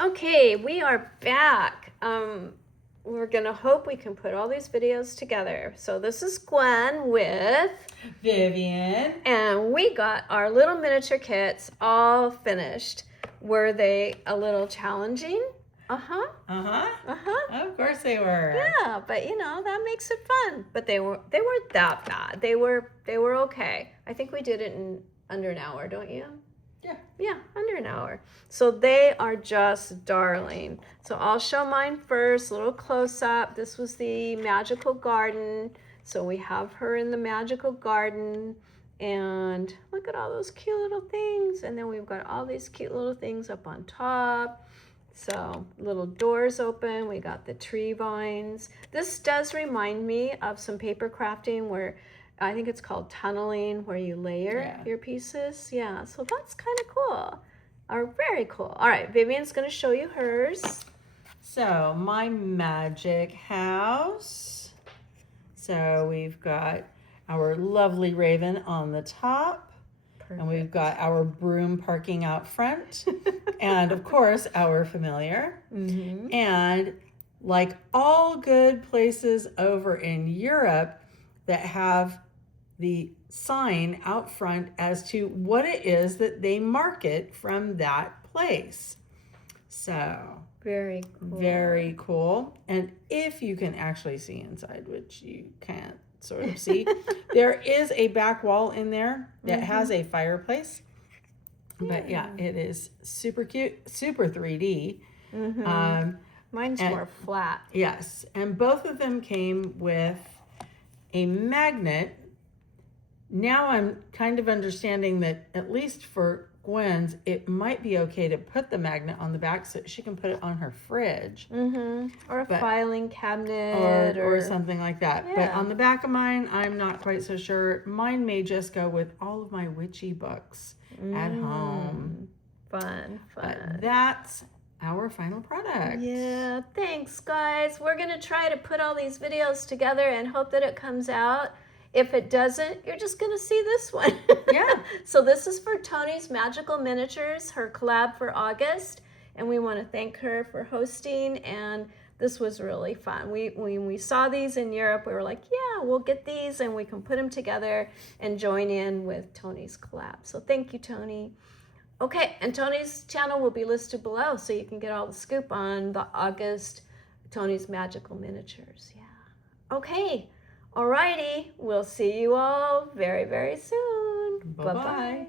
Okay, we are back. We're gonna hope we can put all these videos together. So this is Gwen with Vivian. And we got our little miniature kits all finished. Were they a little challenging? Uh-huh. Uh-huh. Uh-huh. Of course they were. Yeah, but that makes it fun. But they weren't that bad. They were okay. I think we did it in under an hour, don't you? Yeah, under an hour. So they are just darling. So I'll show mine first, a little close up. This was the magical garden. So we have her in the magical garden. And look at all those cute little things. And then we've got all these cute little things up on top. So little doors open. We got the tree vines. This does remind me of some paper crafting where I think it's called tunneling, where you layer your pieces. Yeah, so that's kind of cool. Or very cool. All right, Vivian's going to show you hers. So my magic house. So we've got our lovely raven on the top. Perfect. And we've got our broom parking out front. And of course, our familiar. Mm-hmm. And like all good places over in Europe that have the sign out front as to what it is that they market from that place. So very cool. Very cool. And if you can actually see inside, which you can't sort of see, there is a back wall in there that has a fireplace. But yeah, it is super cute, super 3D. Mine's more flat. Yes, and both of them came with a magnet. Now I'm kind of understanding that at least for Gwen's, it might be okay to put the magnet on the back so she can put it on her fridge. Or a filing cabinet. Or something like that. Yeah. But on the back of mine, I'm not quite so sure. Mine may just go with all of my witchy books at home. Fun. But that's our final product. Yeah, thanks guys. We're going to try to put all these videos together and hope that it comes out. If it doesn't, you're just going to see this one. Yeah. So this is for Tony's Magical Miniatures, her collab for August. And we want to thank her for hosting. And this was really fun. When we saw these in Europe, we were like, yeah, we'll get these and we can put them together and join in with Tony's collab. So thank you, Tony. Okay, and Tony's channel will be listed below so you can get all the scoop on the August Tony's Magical Miniatures. Yeah. Okay. Alrighty, we'll see you all very, very soon. Bye-bye.